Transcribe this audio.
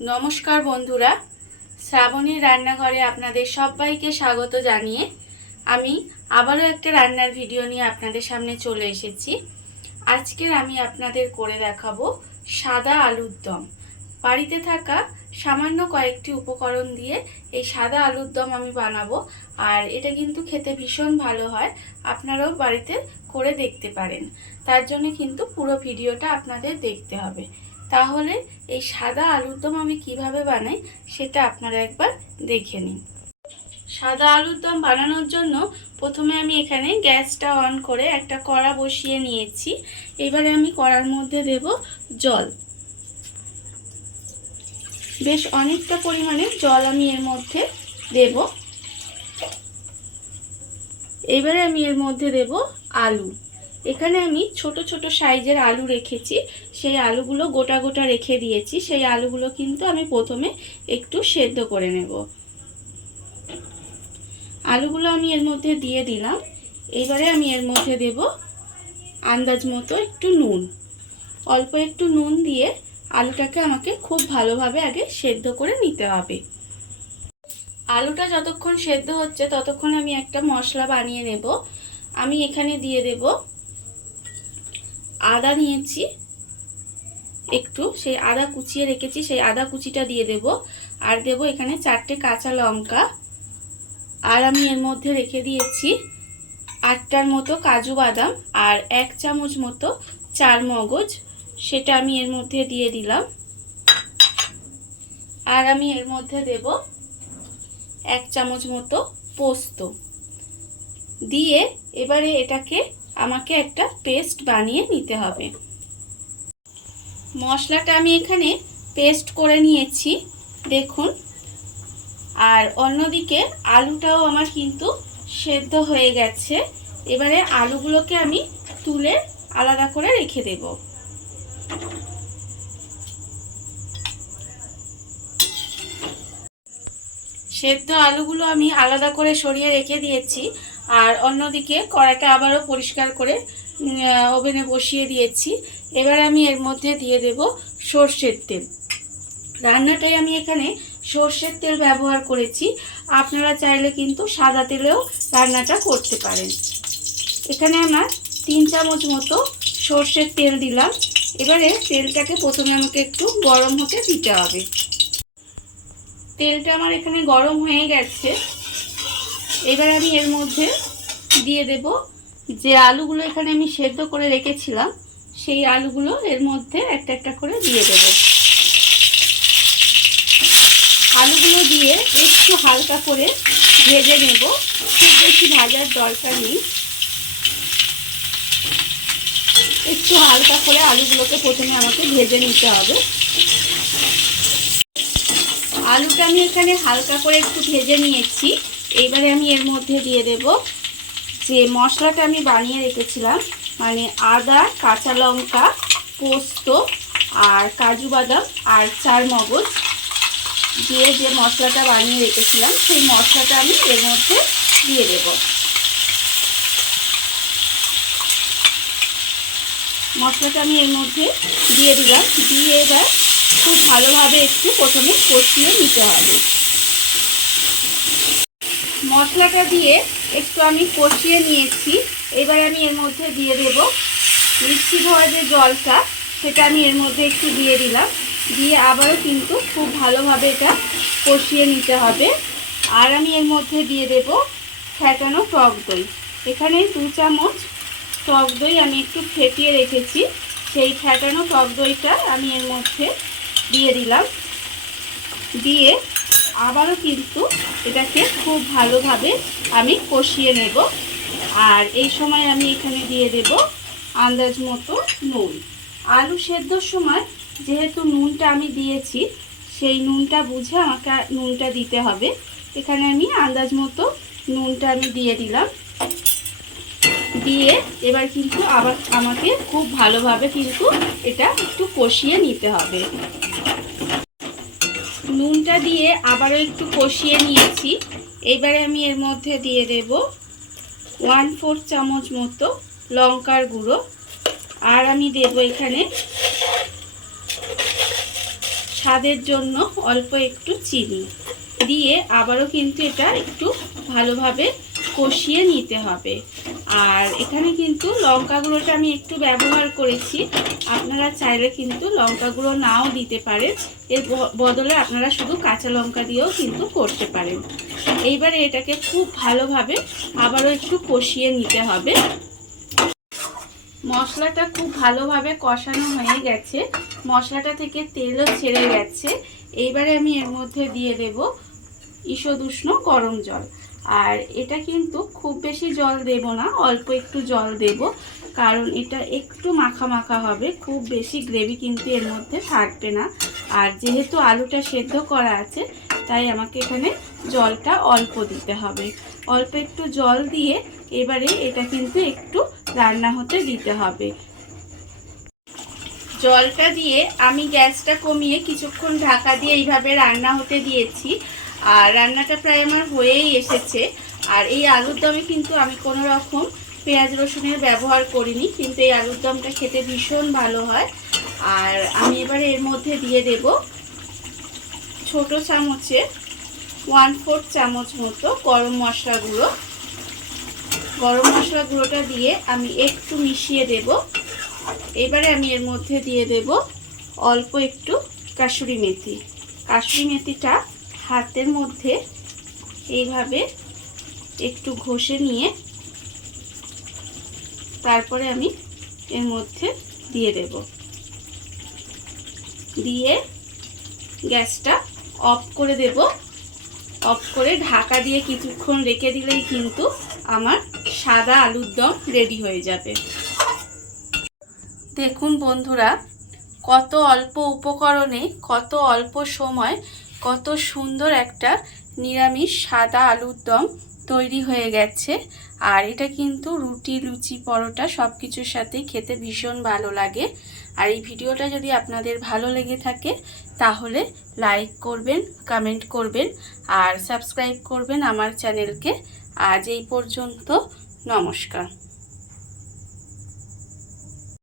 নমস্কার বন্ধুরা, শ্রাবণীর রান্নাঘরে আপনাদের সবাইকে স্বাগত জানিয়ে আমি আবারও একটা রান্নার ভিডিও নিয়ে আপনাদের সামনে চলে এসেছি। আজকের আমি আপনাদের করে দেখাবো সাদা আলুর দম। বাড়িতে থাকা সামান্য কয়েকটি উপকরণ দিয়ে এই সাদা আলুর দম আমি বানাবো, আর এটা কিন্তু খেতে ভীষণ ভালো হয়। আপনারাও বাড়িতে করে দেখতে পারেন। তার জন্য কিন্তু পুরো ভিডিওটা আপনাদের দেখতে হবে। তাহলে এই সাদা আলুর দম আমি কিভাবে বানাই সেটা আপনারা একবার দেখে নিন। সাদা আলুর দম বানানোর জন্য প্রথমে আমি এখানে গ্যাসটা অন করে একটা কড়া বসিয়ে নিয়েছি। এবারে আমি কড়ার মধ্যে দেব জল। বেশ অনেকটা পরিমাণে জল আমি এর মধ্যে দেব। এবারে আমি এর মধ্যে দেব আলু। এখানে আমি ছোট ছোট সাইজের আলু রেখেছি, সেই আলুগুলো গোটা গোটা রেখে দিয়েছি। সেই আলুগুলো কিন্তু আমি প্রথমে একটু সেদ্ধ করে নেব। আলুগুলো আমি এর মধ্যে দিয়ে দিলাম। এবারে আমি এর মধ্যে দেব আন্দাজ মতো একটু নুন। অল্প একটু নুন দিয়ে আলুটাকে আমাকে খুব ভালোভাবে আগে সেদ্ধ করে নিতে হবে। আলুটা যতক্ষণ সেদ্ধ হচ্ছে ততক্ষণ আমি একটা মশলা বানিয়ে নেব। আমি এখানে দিয়ে দেব আদা নিয়েছি একটু, সেই আদা কুচিয়ে রেখেছি, সেই আদা কুচিটা দিয়ে দেব। আর দেব এখানে 4টে কাঁচা লঙ্কা। আর আমি এর মধ্যে রেখে দিয়েছি 8টার মতো কাজু বাদাম আর 1 চামচ মতো চার মগজ, সেটা আমি এর মধ্যে দিয়ে দিলাম। আর আমি এর মধ্যে দেব 1 চামচ মতো পোস্ত দিয়ে এবারে এটাকে আমাকে একটা পেস্ট বানিয়ে নিতে হবে। মশলাটা আমি এখানে পেস্ট করে নিয়েছি দেখুন। আর অন্যদিকে আলুটাও আমার কিন্তু সেদ্ধ হয়ে গেছে। এবারে আলুগুলোকে আমি তুলে আলাদা করে রেখে দেব। সেদ্ধ আলুগুলো আমি আলাদা করে সরিয়ে রেখে দিয়েছি। আর অন্যদিকে কড়াইটা আবারও পরিষ্কার করে ওভেনে বসিয়ে দিয়েছি। এবার আমি এর মধ্যে দিয়ে দেব সর্ষের তেল। রান্নাটাই আমি এখানে সর্ষের তেল ব্যবহার করেছি, আপনারা চাইলে কিন্তু সাদা তেলেও রান্নাটা করতে পারেন। এখানে আমরা 3 চামচ মতো সর্ষের তেল দিলাম। এবারে তেলটাকে প্রথমে আমাকে একটু গরম হতে দিতে হবে। তেলটা আমার এখানে গরম হয়ে গেছে। এবার আমি এর মধ্যে দিয়ে দেব যে আলুগুলো এখানে আমি সেদ্ধ করে রেখেছিলাম, সেই আলুগুলো এর মধ্যে একটা একটা করে দিয়ে দেব। আলুগুলো দিয়ে একটু হালকা করে ভেজে নেব, খুব বেশি ভাজার দরকার নেই। একটু হালকা করে আলুগুলোকে প্রথমে আমাকে ভেজে নিতে হবে। আলুটা আমি এখানে হালকা করে একটু ভেজে নিয়েছি। এইবারে আমি এর মধ্যে দিয়ে দেব যে মশলাটা আমি বানিয়ে রেখেছিলাম, মানে আদা, কাঁচা লঙ্কা, পোস্ত আর কাজু বাদাম আর চার মগজ দিয়ে যে মশলাটা বানিয়ে রেখেছিলাম, সেই মশলাটা আমি এর মধ্যে দিয়ে দেব। মশলাটা আমি এর মধ্যে দিয়ে দিলাম। দিয়ে এবার খুব ভালোভাবে একটু প্রথমে কষিয়ে নিতে হবে। মশলাটা দিয়ে একটু আমি কষিয়ে নিয়েছি। এবার আমি এর মধ্যে দিয়ে দেব মিক্সি ধোয়া যে জলটা, সেটা আমি এর মধ্যে একটু দিয়ে দিলাম। দিয়ে আবারও কিন্তু খুব ভালোভাবে এটা কষিয়ে নিতে হবে। আর আমি এর মধ্যে দিয়ে দেব ফ্যাটানো টক দই। এখানে 2 চামচ টক দই আমি একটু ফেটিয়ে রেখেছি, সেই ফ্যাটানো টক দইটা আমি এর মধ্যে দিয়ে দিলাম। দিয়ে আবারও কিন্তু এটাকে খুব ভালোভাবে আমি কষিয়ে নেব। আর এই সময় আমি এখানে দিয়ে দেব আন্দাজ মতো নুন। আলু সেদ্ধর সময় যেহেতু নুনটা আমি দিয়েছি, সেই নুনটা বুঝে আমাকে নুনটা দিতে হবে। এখানে আমি আন্দাজ মতো নুনটা আমি দিয়ে দিলাম। দিয়ে এবার কিন্তু আবার আমাকে খুব ভালোভাবে কিন্তু এটা একটু কষিয়ে নিতে হবে। নুনটা দিয়ে আবারও একটু কষিয়ে নিয়েছি। এবারে আমি এর মধ্যে দিয়ে দেব 1/4 চামচ মতো লঙ্কার গুঁড়ো। আর আমি দেব এখানে স্বাদের জন্য অল্প একটু চিনি দিয়ে আবারও কিন্তু এটা একটু ভালোভাবে কষিয়ে নিতে হবে। আর এখানে কিন্তু লঙ্কা গুঁড়োটা আমি একটু ব্যবহার করেছি, আপনারা চাইলে কিন্তু লঙ্কা গুঁড়ো নাও দিতে পারেন, এর বদলে আপনারা শুধু কাঁচা লঙ্কা দিয়েও কিন্তু করতে পারেন। এইবারে এটাকে খুব ভালোভাবে আবারও একটু কষিয়ে নিতে হবে। মশলাটা খুব ভালোভাবে কষানো হয়ে গেছে, মশলাটা থেকে তেলও ছেড়ে গেছে। এইবারে আমি এর মধ্যে দিয়ে দেব ঈষৎ উষ্ণ গরম জল। আর এটা কিন্তু খুব বেশি জল দেব না, অল্প একটু জল দেব, কারণ এটা একটু মাখা মাখা হবে, খুব বেশি গ্রেভি কিন্তু এর মধ্যে থাকবে না। আর যেহেতু আলুটা সেদ্ধ করা আছে, তাই আমাকে এখানে জলটা অল্প দিতে হবে। অল্প একটু জল দিয়ে এবারে এটা কিন্তু একটু রান্না হতে দিতে হবে। জলটা দিয়ে আমি গ্যাসটা কমিয়ে কিছুক্ষণ ঢাকা দিয়ে এইভাবে রান্না হতে দিয়েছি। আর রান্নাটা প্রায় আমার হয়েই এসেছে। আর এই আলুর দমে কিন্তু আমি কোনো রকম পেঁয়াজ রসুনের ব্যবহার করিনি, কিন্তু এই আলুর দমটা খেতে ভীষণ ভালো হয়। আর আমি এবারে এর মধ্যে দিয়ে দেব ছোট চামচে 1/4 চামচ মতো গরম মশলা গুঁড়ো। গরম মশলা গুঁড়োটা দিয়ে আমি একটু মিশিয়ে দেব। এবারে আমি এর মধ্যে দিয়ে দেব অল্প একটু কাসুরি মেথি। কাসুরি মেথিটা হাতের মধ্যে এইভাবে একটু ঘষে নিয়ে তারপরে আমি এর মধ্যে দিয়ে দেব। দিয়ে গ্যাসটা অফ করে দেব। অফ করে ঢাকা দিয়ে কিছুক্ষণ রেখে দিলেই কিন্তু আমার সাদা আলুর দম রেডি হয়ে যাবে। দেখুন বন্ধুরা, কত অল্প উপকরণে কত অল্প সময় কত সুন্দর একটা নিরামিষ সাদা আলুর দম তৈরি হয়ে গেছে। আর এটা কিন্তু রুটি, লুচি, পরোটা সব কিছুর সাথেই খেতে ভীষণ ভালো লাগে। আর এই ভিডিওটা যদি আপনাদের ভালো লেগে থাকে তাহলে লাইক করবেন, কমেন্ট করবেন আর সাবস্ক্রাইব করবেন আমার চ্যানেলকে। আজ এই পর্যন্ত, নমস্কার।